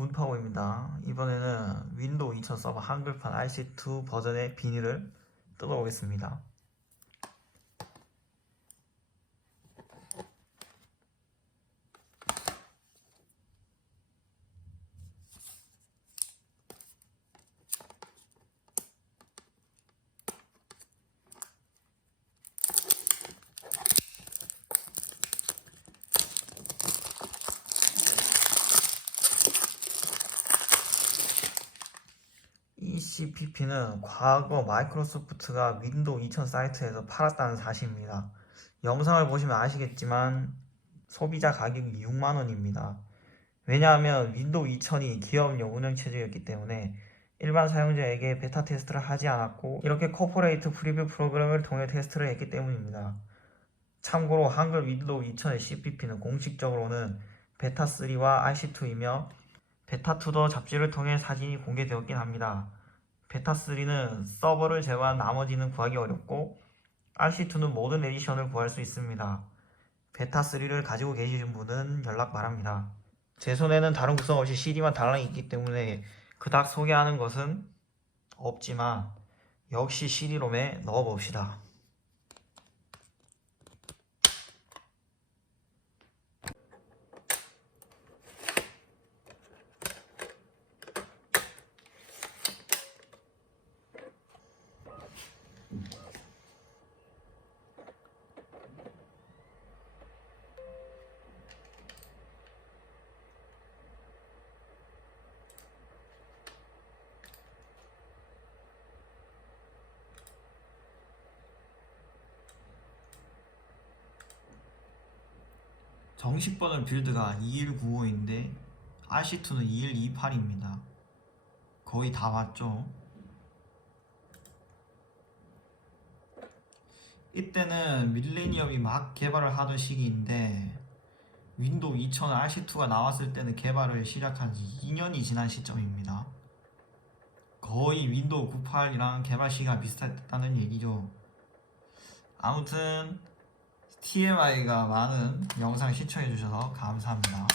문파고입니다. 이번에는 윈도우 2000 서버 한글판 RC2 버전의 비닐을 뜯어보겠습니다. ECPP는 과거 마이크로소프트가 윈도우 2000 사이트에서 팔았다는 사실입니다. 영상을 보시면 아시겠지만 소비자 가격이 6만원입니다. 왜냐하면 윈도우 2000이 기업용 운영체제였기 때문에 일반 사용자에게 베타 테스트를 하지 않았고 이렇게 코퍼레이트 프리뷰 프로그램을 통해 테스트를 했기 때문입니다. 참고로 한글 윈도우 2000의 CPP는 공식적으로는 베타3와 RC2이며 베타2도 잡지를 통해 사진이 공개되었긴 합니다. 베타3는 서버를 제외한 나머지는 구하기 어렵고 RC2는 모든 에디션을 구할 수 있습니다. 베타3를 가지고 계시는 분은 연락 바랍니다. 제 손에는 다른 구성 없이 CD만 달랑 있기 때문에 그닥 소개하는 것은 없지만 역시 CD롬에 넣어봅시다. 정식 버전 빌드가 2195인데 RC2는 2128입니다. 거의 다 맞죠? 이때는 밀레니엄이 막 개발을 하던 시기인데 윈도우 2000 RC2가 나왔을 때는 개발을 시작한 지 2년이 지난 시점입니다. 거의 윈도우 98이랑 개발 시기가 비슷했다는 얘기죠. 아무튼 TMI가 많은 영상 시청해주셔서 감사합니다.